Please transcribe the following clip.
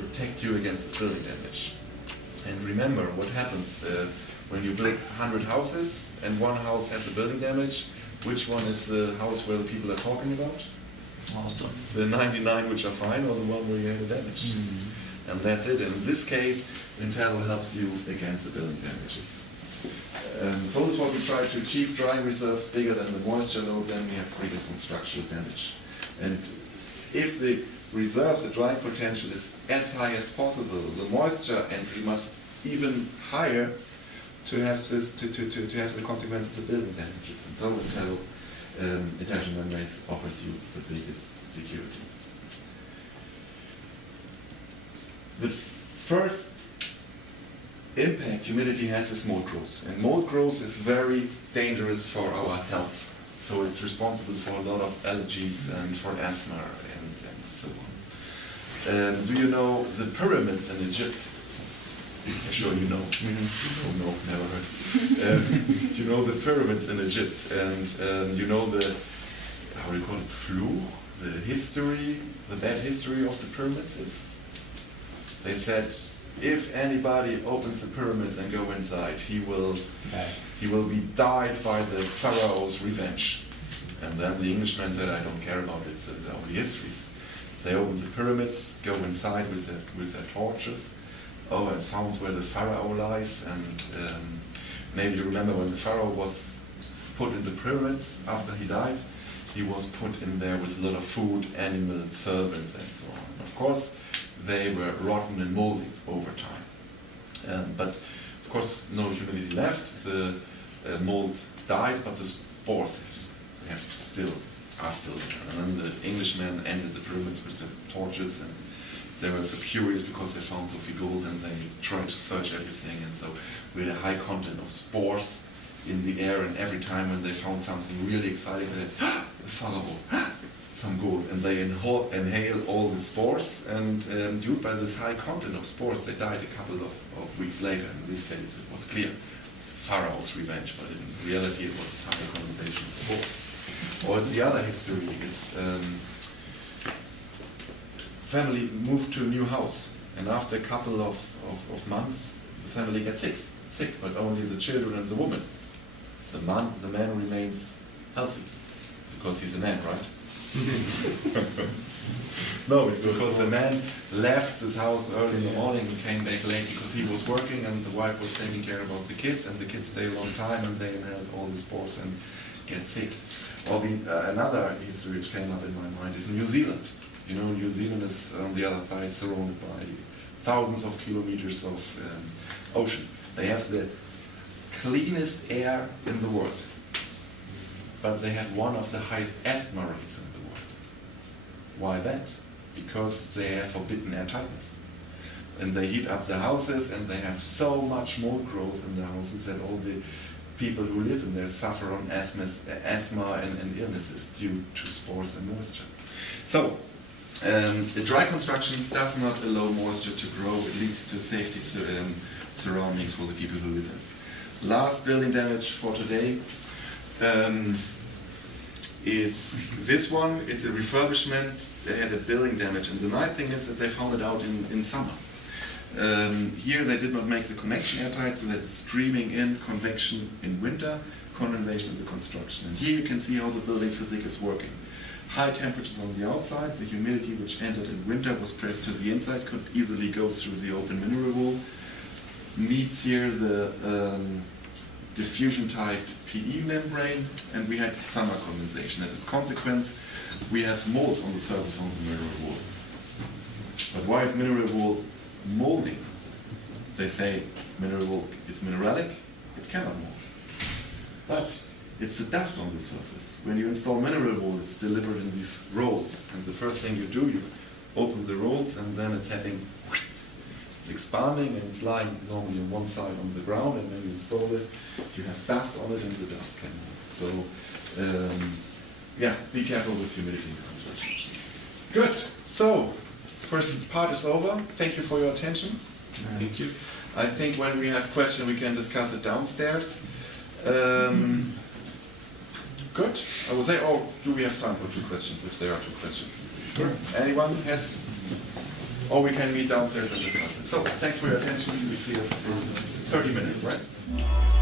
protect you against this building damage. And remember what happens when you build 100 houses and one house has a building damage. Which one is the house where the people are talking about? Most of The 99 which are fine, or the one where you have a damage. And that's it. And in this case, Intello helps you against the building damages. So this is what we try to achieve: drying reserves bigger than the moisture load, then we have freedom from structural damage. And if the reserves, the drying potential is as high as possible, the moisture entry must even higher to have this to have the consequences of building damages. And so Intello intelligent membranes offers you the biggest security. The first impact humidity has is mold growth, and mold growth is very dangerous for our health. So it's responsible for a lot of allergies and for asthma and so on. Do you know the pyramids in Egypt? I'm sure you know. Oh no, never heard. You know the pyramids in Egypt, and you know the, how do you call it, fluch, the history, the bad history of the pyramids is? They said, if anybody opens the pyramids and go inside, he will be died by the pharaoh's revenge. And then the Englishman said, I don't care about it, it's only histories. They opened the pyramids, go inside with their torches, and found where the pharaoh lies. And maybe you remember when the pharaoh was put in the pyramids after he died, he was put in there with a lot of food, animals, servants, and so on. Of course, they were rotten and moldy over time. But of course, no humidity left. The mold dies, but the spores are still there. And then the Englishmen ended the pyramids with the torches, and they were so furious because they found so viel gold, and they tried to search everything. And so we had a high content of spores in the air, and every time when they found something really exciting, they said, the pharaoh, some gold, and they inhale all the spores, and due by this high content of spores, they died a couple of weeks later. In this case, it was clear, it's Pharaoh's revenge, but in reality, it was a high condensation of spores. Or it's the other history. It's family moved to a new house, and after a couple of months, the family gets sick, but only the children and the woman. The man remains healthy because he's a man, right? No, it's because the man left his house early in the morning and came back late because he was working, and the wife was taking care about the kids, and the kids stay a long time and they inhale all the spores and get sick. Or another history which came up in my mind is New Zealand. You know, New Zealand is on the other side surrounded by thousands of kilometers of ocean. They have the cleanest air in the world, but they have one of the highest asthma rates in the world. Why that? Because they have forbidden air tightness. And they heat up their houses, and they have so much mold growth in the houses that all the people who live in there suffer on asthma and illnesses due to spores and moisture. So, the dry construction does not allow moisture to grow. It leads to safety surroundings for the people who live in. Last building damage for today is this one. It's a refurbishment. They had a building damage, and the nice thing is that they found it out in summer. Here they did not make the connection airtight, so that it's streaming in convection in winter, condensation in the construction. And here you can see how the building physics is working. High temperatures on the outside, the humidity which entered in winter was pressed to the inside, could easily go through the open mineral wool. Meets here the diffusion type PE membrane, and we had summer condensation. As a consequence, we have mold on the surface of the mineral wool. But why is mineral wool molding? They say mineral wool is mineralic, it cannot mold. But it's the dust on the surface. When you install mineral wool, it's delivered in these rolls, and the first thing you do, you open the rolls, and then it's heading, it's expanding, and it's lying normally on one side on the ground, and when you install it, you have dust on it, and the dust can mold. So, yeah, be careful with humidity in the construction. Good. So, this first part is over. Thank you for your attention. Thank you. I think when we have questions, we can discuss it downstairs. Good. I would say, do we have time for 2 questions, if there are 2 questions? Sure. Anyone has or we can meet downstairs and discuss it. So thanks for your attention. We see us in 30 minutes, right?